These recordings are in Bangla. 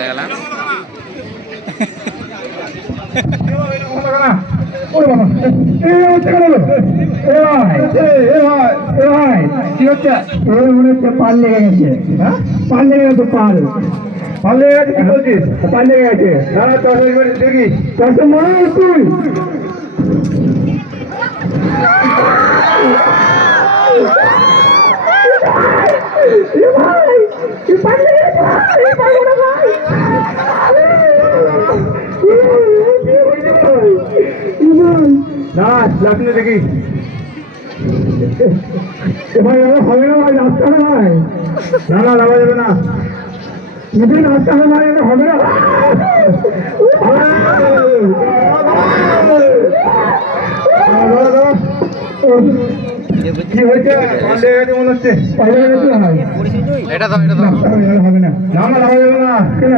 চলে গেলাম ওরে বাবা, এ হচ্ছে কেন? এ ভাই, এ ভাই, এ ভাই, কি হচ্ছে? এ মনে হচ্ছে পাল লেগে গেছে। হ্যাঁ? পাল লেগে গেছে, পাল। পাল লেগে গেছে, কি বলছিস? পাল লেগে গেছে। না, না, তোর ওই বাড়ি দেখি। তোর তো মনে হয় তুই। এ লাগলে দেখি। আমার হবে না ভাই রাস্তা হবে ভাই। না না লাভা যাবে না। যদি রাস্তা হবে ভাই এটা হবে না কি হয়েছে? মনে হচ্ছে। এটা তো এটা তো হবে না না না যাবে না কেন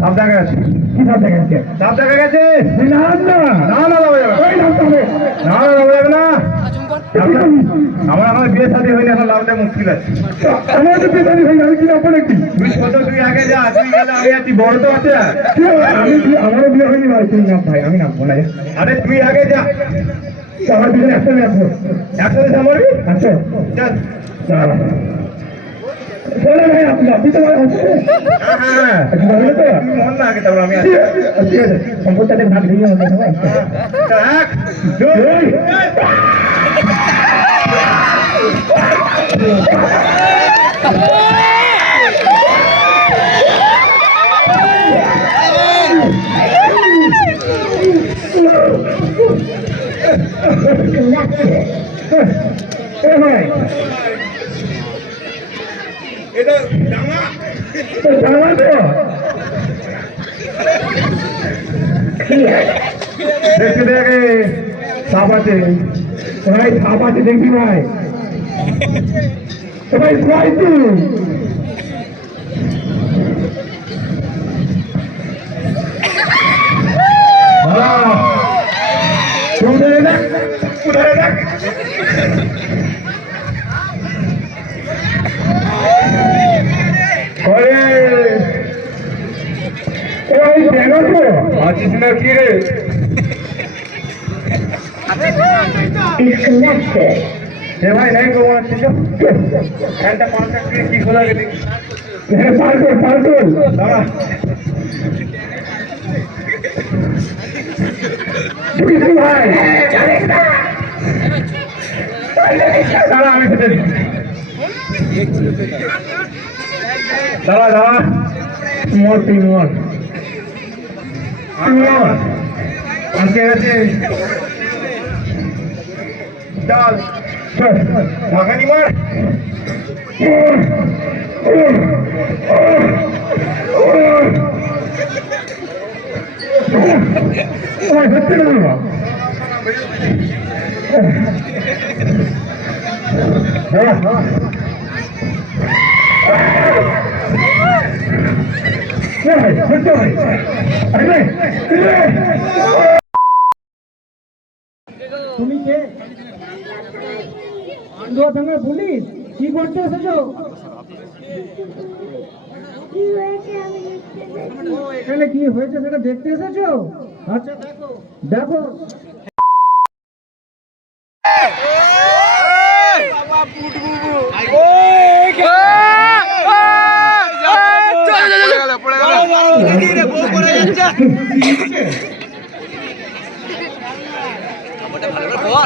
সাপ দেখা গেছে কি সাপ দেখা গেছে সাপ দেখা গেছে না না না না যাবে ওই লাভটা হবে না না যাবে না আমার আমার বিয়ে শাদী হয়নি এখন লাভটা মুশকিল আছে আমার তো বিয়ে শাদী হয়নি আমি কি লাভ নাকি তুই কত তুই আগে যা। তুই গেলে আমি আছি বড় তো আছে আমি আমারও বিয়ে হয়নি ভাই তুই নাম ভাই আমি নাম বলাই আরে তুই আগে যা। আমার দুজন একসাথে আসব একসাথে যাব আচ্ছা চল। চল চলে ভাই আপনি আপনি তো ভাই হ্যাঁ হ্যাঁ মন না আগে তারপর আমি আসি ঠিক আছে সম্পদটাতে ভাগ দিয়ে হবে এক দুই এ ভাই এটা ডাঙা তো জানা তো দেখতে দেখে সাপ আছে? ভাই সাপ আছে দেখবি ভাই। ভাই ভাই তুই? আছিস না কি রে? Disconnected. এ ভাই নাই কি খোলা গেলি? হ্যাঁ পারকুল পারকুল। দাঁড়া। ঢুকিস ভাই দাঁড়া আমি খেতে দাঁড়া দাঁড়া। মোর তুই মোর। মোর। আজকে গেছে ডাল মাখানি মার ওই হচ্ছে না বাবা হ্যাঁ তুমি কে পুলিশ কি করতে এসেছ ও, এখানে কি হয়েছে সেটা দেখতে এসেছ আচ্ছা দেখো দেখো ঘরে আসো ঘরে আসো ঘরে আসো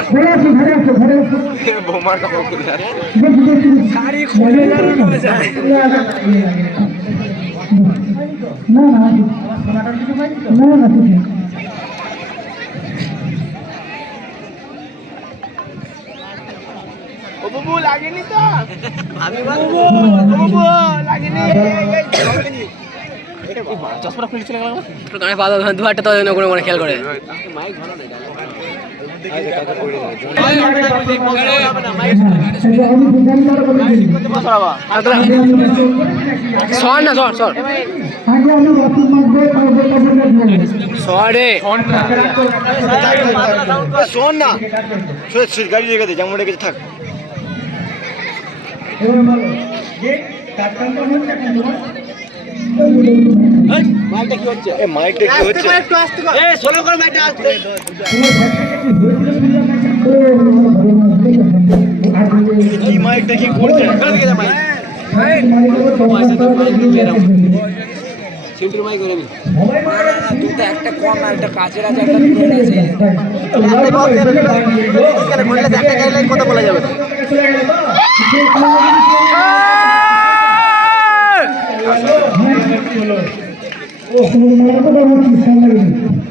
বোমার কাপড় খুলে না না না না বাবু লাগেনি তো। আমি বাবু ও লাগেনি। চশমাটা খুলে চলে গেল। তো গানে পা দু হাতে তো কোনো মনে খেয়াল করে। দোকানদার বলে দিই। সর না সর সর সরে শোন না গাড়ি রেখে দে থাক কাজ কাম কেমন হচ্ছে? করে নি। একটা কম একটা কাছের আছে একটা দূরের আছে। কথা বলা যাবে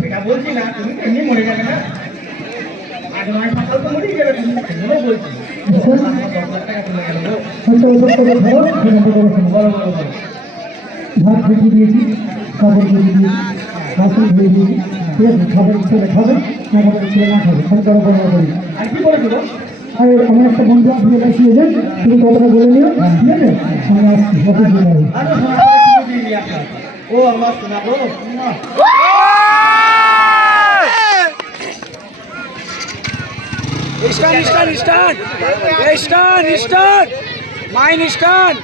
এটা বলছি না তুমি এমনি মরে যাবে না। আজ নয় সকাল তো মরেই যাবে তুমি কেন বলছি। ভাত ভেজে দিয়েছি কাপড় ভেজে দিয়েছি বাসন ধুয়ে দিয়েছি ঠিক আছে খাবার ছেলে খাবে না খাবার ছেলে না খাবে আমি কারও কোনো করি আর কি বলে আর আমার একটা বন্ধু আপনি এটা শুয়ে তুমি কথাটা বলে নিও ঠিক আছে? আমি আসছি অফিস চলে যাব আরও শোনা দিয়ে দিই আপনার ও আমার শোনাবো স্টান স্টান স্টান স্টান স্টান মাইন স্টান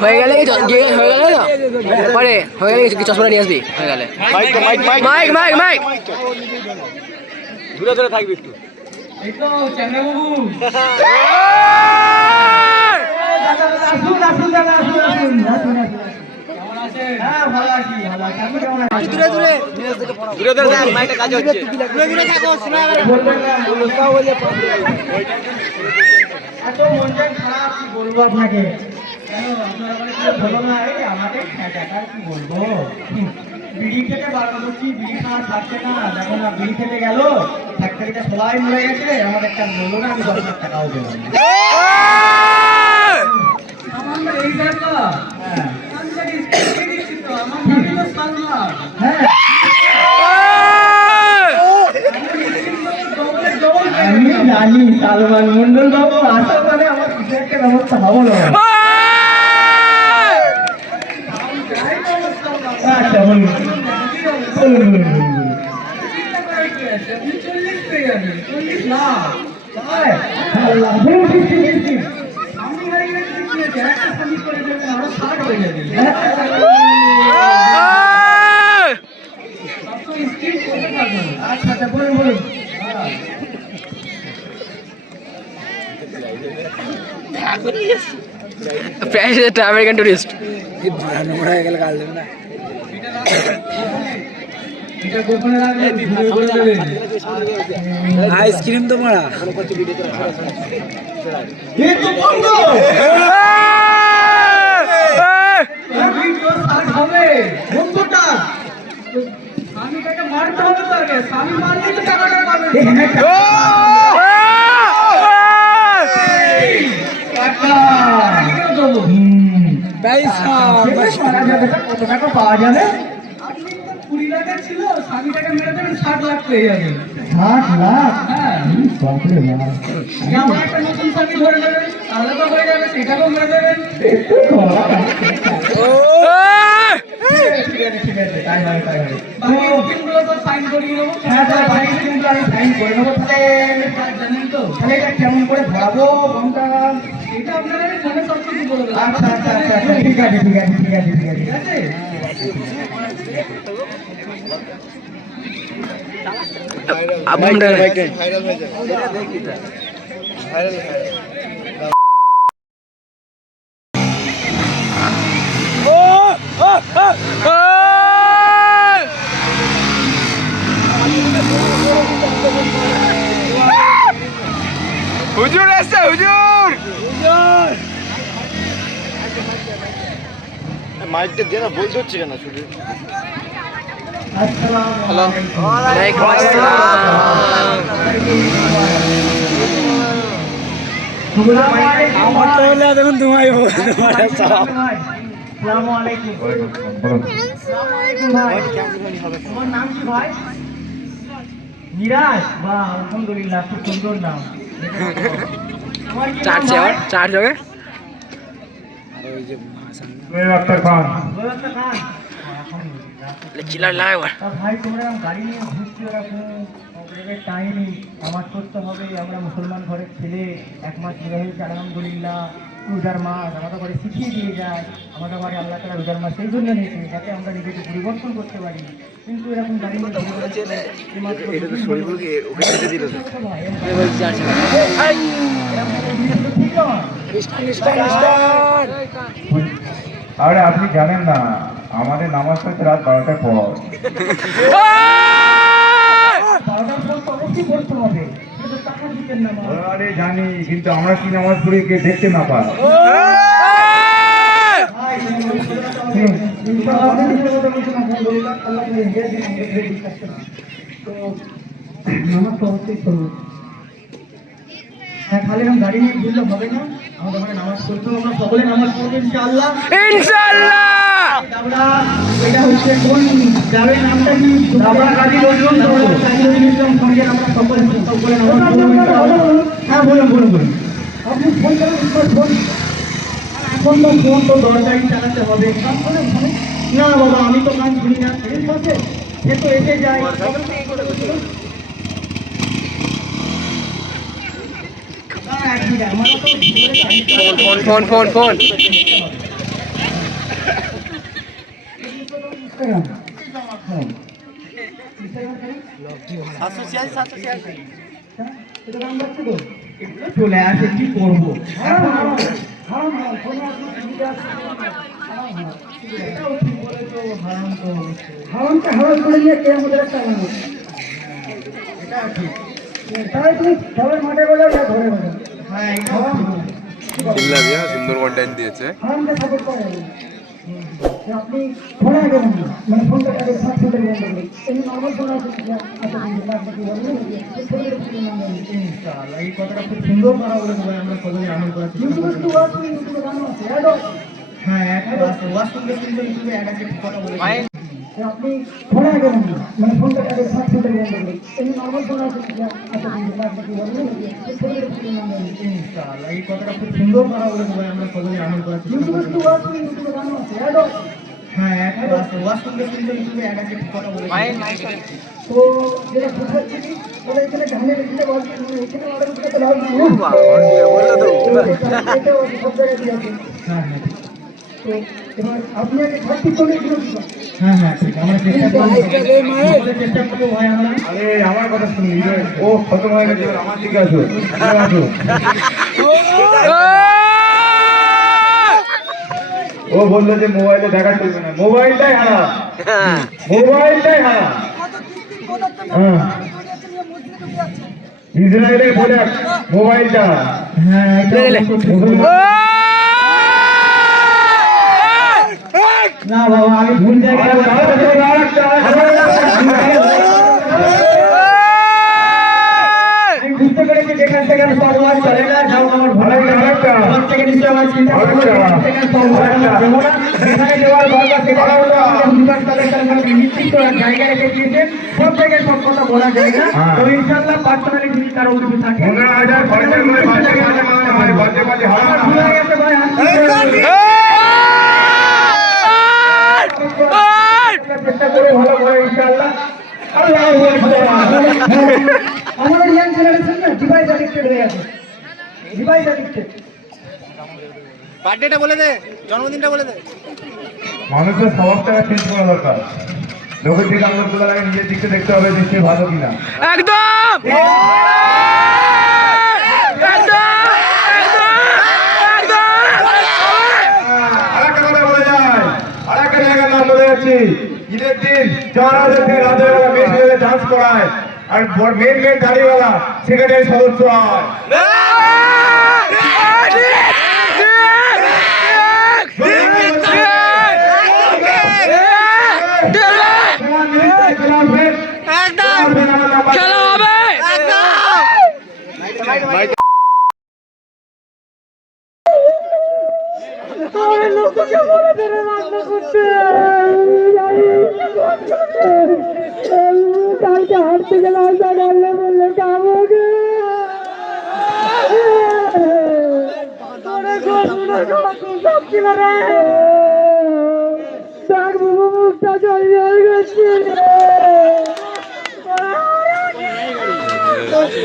হয়ে গেলে কি চ- গিয়ে হয়ে গেলে তো পরে হয়ে গেলে কি চশমাটা নিয়ে আসবি হয়ে গেলে মাইক মাইক মাইক দূরে দূরে থাকবি একটু। এই তো চ্যাংড়াবাবু আসুন আসুন দাদা আসুন আসুন আসুন আসুন কেমন আছেন হ্যাঁ ভালো আছি ভালো আছি আপনি কেমন আছেন দূরে দূরে দূরে দূরে থাক মাইকটা কাজ হচ্ছে। দূরে দূরে থাকো শোনা বলবেন না এত মনটা খারাপ কি বলব আপনাকে? কেন আপনার আবার না এই কি বলব? হুম, বিড়ি খেতে বারণ করছি বিড়ি খাওয়া থাকছে না? দেখো না বিড়ি খেতে গেল ফ্যাক্টরিতে সবাই মরে গেছে আমার একটা বলল না আমি দশ লাখ টাকাও সালমান। হ্যাঁ। আমি জানি সালমান মন্ডল বাবু আসা মানে আমার কিছু একটা ব্যবস্থা হব না। আচ্ছা বলুন বলুন। আচ্ছা আচ্ছা বলুন বলুন আমেরিকান টুরিস্ট নোংরা হয়ে গেলে গাল দেবে না আইসক্রিম তো মারা মারতে হবে স্বামী তো টাকাটা পাবে পাওয়া যাবে না? কত টাকা পাওয়া যাবে কুড়ি লাখের ছিল স্বামীটাকে মেরে দেবেন ষাট লাখ পেয়ে যাবেন ষাট লাখ? হ্যাঁ। বাপরে বাপ আমার একটা নতুন স্বামী ধরে নেবেন তাহলে তো হয়ে যাবে সেটাকেও মেরে দেবেন ঠিক আছে ঠিক আছে তাই হয় তাই হয় বাকি স্কিমগুলো তো সাইন করিয়ে নেব হ্যাঁ তাহলে বাকি স্কিমগুলো আমি সাইন করে নেব তাহলে জানেন তো। তাহলে এটা কেমন করে ভরাবো ফর্মটা আচ্ছা আচ্ছা আচ্ছা ঠিক আছে ঠিক আছে ঠিক আছে। ঠিক আছে ঠিক আছে আপনার হুজুর মাইকটা দিয়ে না বলতে হচ্ছে কেন শুধু ওয়ালাইকুম আমার দেখুন তোমায় তোমার আসসালামু আলাইকুম। আসসালামু আলাইকুম তোমার নাম কি ভাই মিরাজ বাহ আলহামদুলিল্লাহ খুব সুন্দর নাম। তোমার চার্জ ভাই? আবার চার্জ হবে খান চিলার লাগাই ভাই তোমরা গাড়ি নিয়ে ঘুরছো টাইমই নামাজ পড়তে হবে আমরা মুসলমান ঘরের ছেলে এক মাস বিবাহিত আলহামদুলিল্লাহ রোজার মাস আমাদের ঘরে শিখিয়ে দিয়ে যায় আমাদের ঘরে আল্লাহ তালা রোজার মাস সেই জন্য নিয়েছে যাতে আমরা নিজেকে পরিবর্তন করতে পারি কিন্তু এরকম গাড়ি নিয়ে আরে আপনি জানেন না আমাদের নামাজ হচ্ছে রাত বারোটার পর। পড়তে। আরে জানি কিন্তু আমরা কি নামাজ পড়ি কে দেখতে না পাই। হ্যাঁ খালি এরকম গাড়ি নিয়ে ঘুরলে হবে না? আমাদের ওখানে নামাজ পড়তে আমরা সকলে নামাজ পড়ব ইনশাআল্লাহ। এটা হচ্ছে কোন গ্রামের নামটা কি? আমরা কাজী বললাম কাজী ইসলাম সঙ্গে আমরা সকলে সকলে নামাজ পড়ব ইনশাআল্লাহ। হ্যাঁ বলুন বলুন বলুন। আপনি ফোন করেন ফোন। এখন তো ফোন তো দরজাই চালাতে হবে? না বাবা আমি তো গান শুনি না। এই সাথে সে তো এসে যায় না, এক মিনিট, আমারও তো ভিতরে গাড়ি চালাতে হবে। Phone phone phone. চলে মাঠে বাজাও না ঘরে বাজাও হ্যাঁ সুন্দরবন টাইম দিয়েছে। আপনি ফোনে আগে মানে ফোনটা আগে সাত বন্ধ করি এই নর্মাল ফোন আছে বন্ধু বলবেন ইনশাআল্লাহ এই কথাটা খুব সুন্দর করা বলে ভাই আমরা আপনি ফোনে বন্ধ বন্ধ ফোন বন্ধু ইনশাআল্লাহ এই কথাটা খুব সুন্দর করা বলে ভাই আমরা কতদিন আমল করার চেষ্টা করছি ইউটিউবে ওয়াজ করি ইউটিউবে গান আছে? অ্যাড হ্যাঁ আছে কিন্তু ঠিক কথা তো যেটা বুঝাচ্ছি এখানে এখানে অর্ডার করতে সব জায়গায় দিয়ে হ্যাঁ হ্যাঁ তো এবার আপনি আগে ঘরটি করে দিন হ্যাঁ হ্যাঁ ঠিক। আমরা চেষ্টা করব। চেষ্টা করব ভাই আমরা। আরে আমার কথা শুনুন ও খতম হয়ে গেছে আমার দিকে আসো আসো ও বলল যে মোবাইলে দেখা চলবে না। মোবাইলটাই হারা মোবাইলটাই হারা হ্যাঁ। ইসরায়েলের বলে মোবাইলটা হ্যাঁ না বাবা আমি ভুল জায়গায় আমি বুঝতে পেরেছি যেখান থেকে আমি সর্বনাশ চলে না যাও আমার ভালো লাগে আমার চিন্তা দেওয়ার দরকার সেখানে তার নিশ্চিত জায়গা রেখে দিয়েছেন সব জায়গায় সব কথা বলা যায় না। তো ইনশাআল্লাহ পার্সোনালি যদি কারও কিছু থাকে পনেরো হাজার খরচের করে বাজে বাজে মাঝে মাঝে বাজে বাজে হারা আমার ভুল হয়ে গেছে ভাই আমি চেষ্টা করে ভালো করে ইনশাআল্লাহ আল্লাহ আমাদের ইয়াং জেনারেশন না ডিভাইস অ্যাডিক্টেড হয়ে গেছে ডিভাইস অ্যাডিক্টেড বার্থডেটা বলে দে জন্মদিনটা বলে দে। মানুষের স্বভাবটাকে চেঞ্জ করা দরকার। লোকের দিকে আঙুল তোলার আগে নিজের দিকটা দেখতে হবে যে সে ভালো কিনা। একদম! ঈদের দিন চার হাজার দিন রাতের বেলা মেয়ে ছেলেদের ডান্স করায়। আর মেন মেন গাড়িওয়ালা সেক্রেটারি সদস্য হয়! হবে কালকে হাট থেকে রাস্তা ডাললে বললে কামকে তোরে সব ছিল রে ডাক মুখটা জল করছে কি হলো গো? রক্ত বেরোবো কি করে?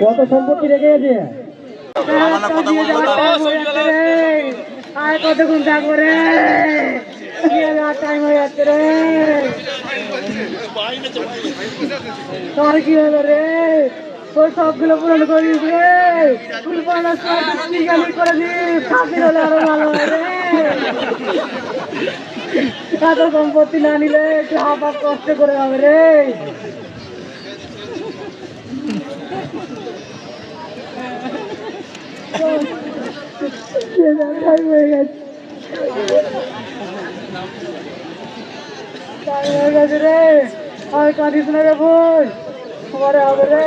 কত সম্পত্তি রেখে গেছে? আর কতক্ষণ থাকব রে? টাইম হয়ে যাচ্ছে রে? তোর কি হলো রে? তোর সবগুলো পূরণ করিস রে। সময় করে দিস। খাতির হলে আরও ভালো এত সম্পত্তি না নিলে একটু হাফ কষ্ট করে হবে রে। গেছে। হয়ে গেছে রে। আর কাঁদিস না রে বোন পরে হবে রে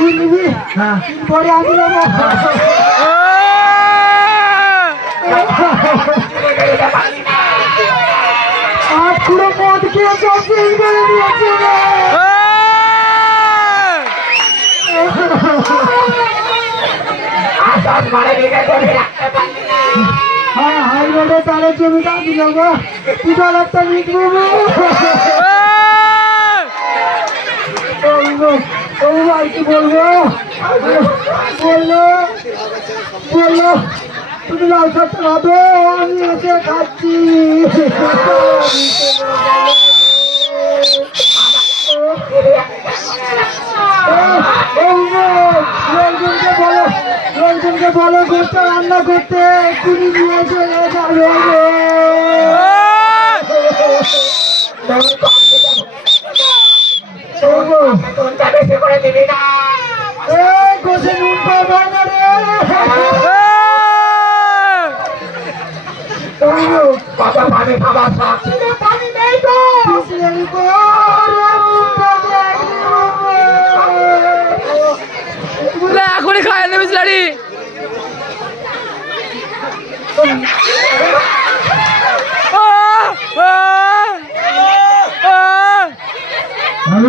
তুই নিবি পরে আমি আর পুরো মদ খেয়ে দিয়েছে হ্যাঁ হাই রোডে তাহলে জমিটা দিল গো তুই তো একটা ভাই কি বলব বলল বলল তুমি লাল শাক খাবে আমি এসে খাচ্ছি। লোকজনকে বলো লোকজনকে বলো গোটা রান্না করতে কুড়ি নিয়ে চলে যাবে। এই গোসে নুন পাবে না রে। বাবা পানি খাবার পানি নেই তো এখনই খাই দেবে সিলাড়ি আরে